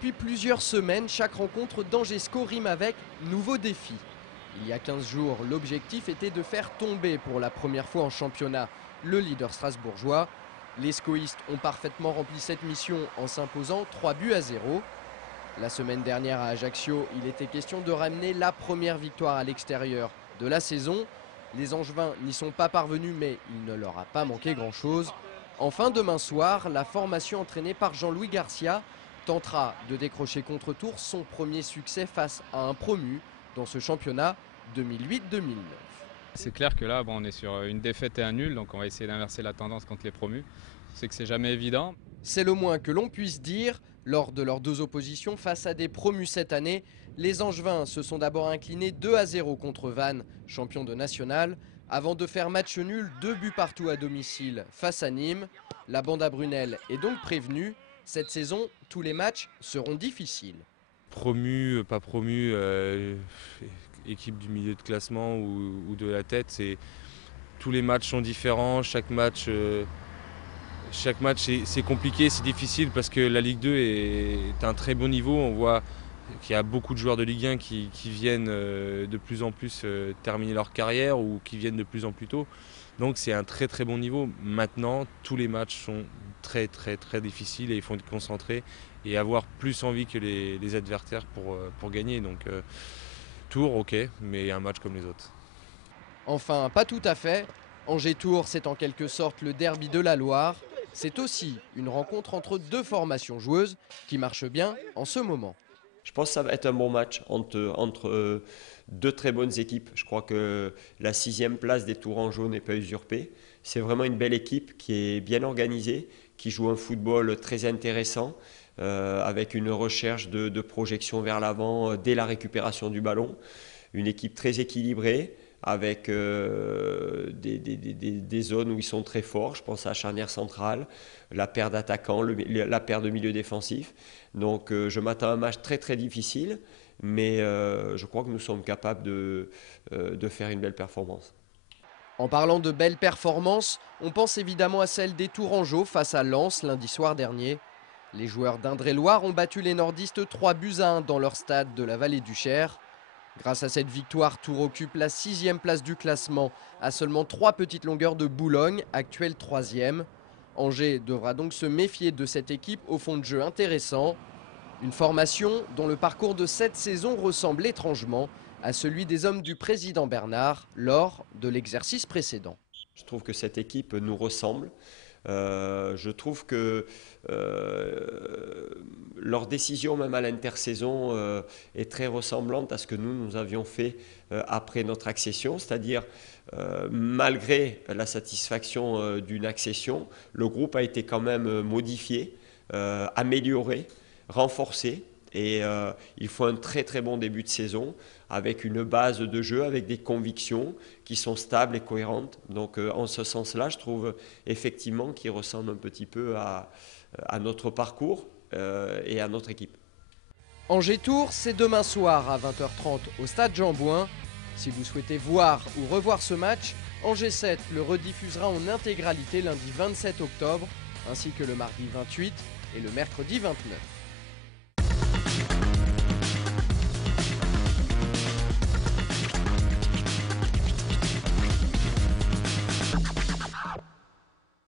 Depuis plusieurs semaines, chaque rencontre d'Angesco rime avec nouveau défi. Il y a 15 jours, l'objectif était de faire tomber pour la première fois en championnat le leader strasbourgeois. Les scoïstes ont parfaitement rempli cette mission en s'imposant 3-0. La semaine dernière à Ajaccio, il était question de ramener la première victoire à l'extérieur de la saison. Les Angevins n'y sont pas parvenus, mais il ne leur a pas manqué grand-chose. Enfin, demain soir, la formation entraînée par Jean-Louis Garcia tentera de décrocher contre Tours son premier succès face à un promu dans ce championnat 2008-2009. C'est clair que là, on est sur une défaite et un nul, donc on va essayer d'inverser la tendance contre les promus. C'est que c'est jamais évident. C'est le moins que l'on puisse dire. Lors de leurs deux oppositions face à des promus cette année, les Angevins se sont d'abord inclinés 2-0 contre Vannes, champion de national, avant de faire match nul 2 buts partout à domicile face à Nîmes. La bande à Brunel est donc prévenue. Cette saison, tous les matchs seront difficiles. Promu, pas promu, équipe du milieu de classement ou de la tête, tous les matchs sont différents. Chaque match c'est compliqué, c'est difficile parce que la Ligue 2 est un très bon niveau. On voit qu'il y a beaucoup de joueurs de Ligue 1 qui viennent de plus en plus terminer leur carrière ou qui viennent de plus en plus tôt. Donc c'est un très très bon niveau. Maintenant, tous les matchs sont très très très difficiles et il faut être concentré et avoir plus envie que les adversaires pour gagner. Donc Tours, ok, mais un match comme les autres. Enfin, pas tout à fait. Angers-Tours, c'est en quelque sorte le derby de la Loire. C'est aussi une rencontre entre deux formations joueuses qui marchent bien en ce moment. Je pense que ça va être un bon match entre deux très bonnes équipes. Je crois que la 6e place des Tourangeaux n'est pas usurpée. C'est vraiment une belle équipe qui est bien organisée, qui joue un football très intéressant, avec une recherche de projection vers l'avant dès la récupération du ballon. Une équipe très équilibrée, avec des zones où ils sont très forts. Je pense à la charnière centrale, la paire d'attaquants, la paire de milieux défensifs. Donc je m'attends à un match très très difficile, mais je crois que nous sommes capables de faire une belle performance. En parlant de belles performances, on pense évidemment à celle des Tourangeaux face à Lens lundi soir dernier. Les joueurs d'Indre-et-Loire ont battu les nordistes 3-1 dans leur stade de la vallée du Cher. Grâce à cette victoire, Tours occupe la 6e place du classement, à seulement 3 petites longueurs de Boulogne, actuelle 3e. Angers devra donc se méfier de cette équipe au fond de jeu intéressant. Une formation dont le parcours de cette saison ressemble étrangement à celui des hommes du président Bernard lors de l'exercice précédent. Je trouve que cette équipe nous ressemble. Je trouve que leur décision, même à l'intersaison, est très ressemblante à ce que nous avions fait après notre accession. C'est-à-dire, malgré la satisfaction d'une accession, le groupe a été quand même modifié, amélioré, renforcé. Et il faut un très très bon début de saison avec une base de jeu, avec des convictions qui sont stables et cohérentes. Donc en ce sens-là, je trouve effectivement qu'il ressemble un petit peu à notre parcours et à notre équipe. Angers-Tours, c'est demain soir à 20h30 au stade Jean-Bouin. Si vous souhaitez voir ou revoir ce match, Angers 7 le rediffusera en intégralité lundi 27 octobre, ainsi que le mardi 28 et le mercredi 29.